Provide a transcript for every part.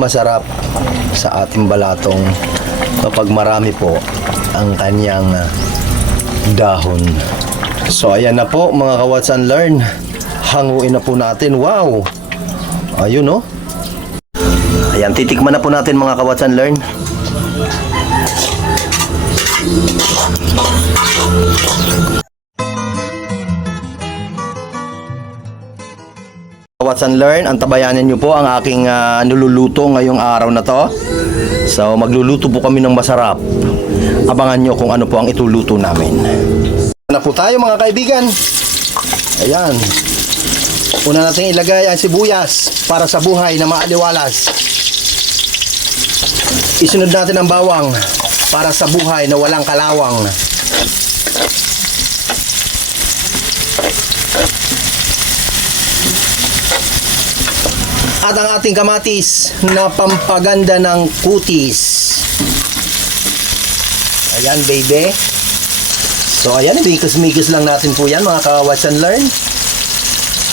Masarap sa ating balatong kapag marami po ang kanyang dahon. So ayan na po mga ka-Watch and Learn. Hanguin na po natin. Wow! Ayun no? Ayan, titikman na po natin mga ka-Watch and Learn. Watch and Learn, antabayanan nyo po ang aking niluluto ngayong araw na to. So magluluto po kami ng masarap. Abangan nyo kung ano po ang ituluto namin. Na po tayo mga kaibigan. Ayan. Una natin ilagay ang sibuyas para sa buhay na maaliwalas. Isunod natin ang bawang para sa buhay na walang kalawang. At ang ating kamatis na pampaganda ng kutis. Ayan baby. So ayan, mikos-mikos lang natin po yan mga ka-Watch and Learn.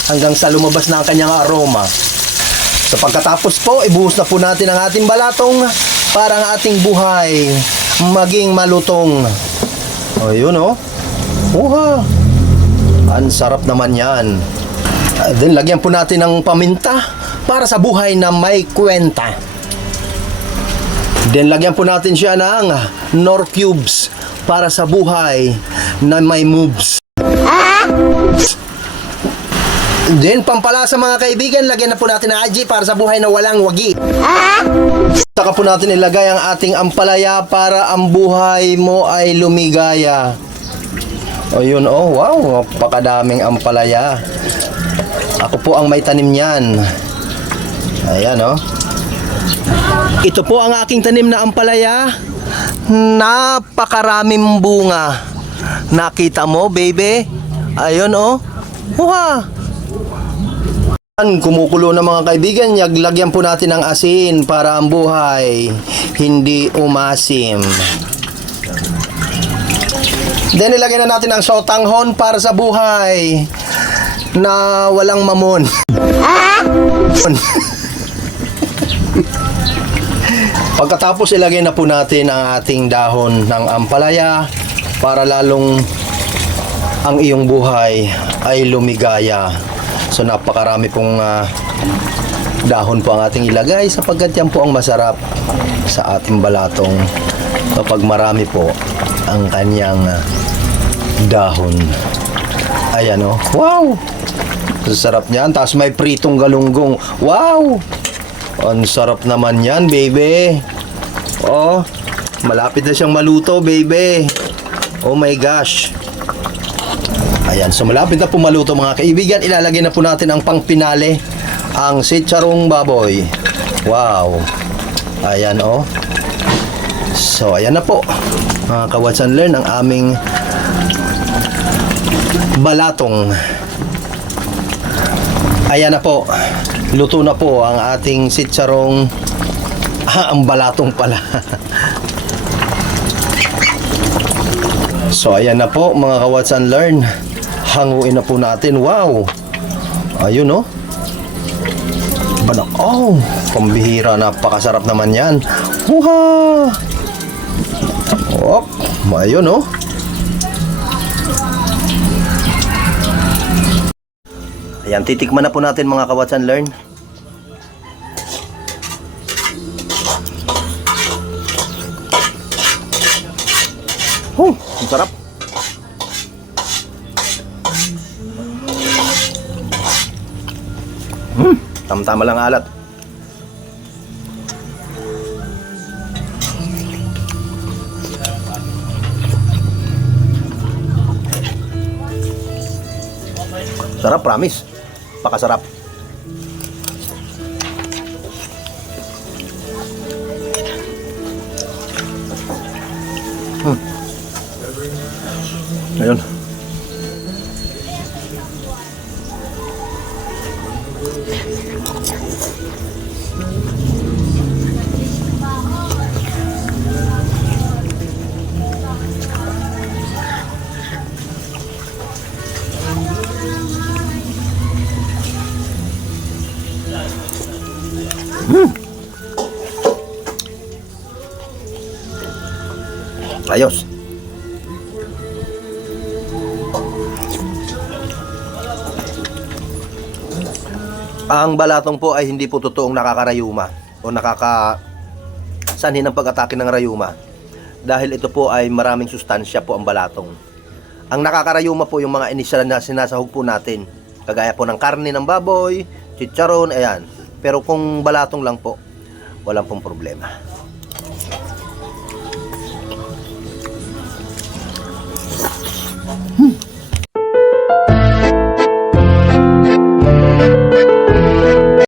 Hanggang sa lumabas na ang kanyang aroma. So pagkatapos po, ibuhos na po natin ang ating balatong para ang ating buhay maging malutong. O yun o. Uha. Ang sarap naman yan. Then lagyan po natin ng paminta para sa buhay na may kwenta. Then lagyan po natin siya ng Nor cubes para sa buhay na may moves. Then pampalasa mga kaibigan, lagyan na po natin ng aji para sa buhay na walang wagi. Saka po natin ilagay ang ating ampalaya para ang buhay mo ay lumigaya. O yun oh, wow, napakadaming ampalaya. Ako po ang may tanim niyan. Ayan oh. Ito po ang aking tanim na ampalaya. Napakaraming bunga. Nakita mo baby? Ayun oh. Uha. Kumukulo na mga kaibigan. Lagyan po natin ng asin para ang buhay hindi umasim. Then ilagay na natin ang sotanghon para sa buhay na walang mamon. Pagkatapos ilagay na po natin ang ating dahon ng ampalaya para lalong ang iyong buhay ay lumigaya. So napakarami pong dahon po ang ating ilagay sapagkat yan po ang masarap sa ating balatong kapag marami po ang kanyang dahon. Ayan o. Wow! Sarap niyan. Tapos may pritong galunggong. Wow! Ang sarap naman yan, baby. Oh, malapit na siyang maluto, baby. Oh my gosh. Ayan, so malapit na po maluto mga kaibigan. Ilalagay na po natin ang pangpinale, ang sitsarong baboy. Wow. Ayan, oh. So, ayan na po. Mga ka-Watch and Learn, ang aming balatong. Ayan na po. Luto na po ang ating sitsarong ang balatong pala. So ayan na po mga ka-Watch and Learn. Hanguin na po natin. Wow. Ayun oh. Banak. Oh, pambihira, napakasarap naman yan. Wuha. Oh, ayun oh. Ayan, titikman na po natin mga ka-Watch and Learn. Ang sarap. Tama-tama lang alat. Sarap, promise. Pakasarap. Ayun. Ayos. Ang balatong po ay hindi po totoong nakakarayuma o sanhin ng pag-atake ng rayuma. Dahil ito po ay maraming sustansya po ang balatong. Ang nakakarayuma po yung mga inisyal na sinasahog po natin. Kagaya po ng karne ng baboy, chicharon, ayan. Pero kung balatong lang po, walang pong problema.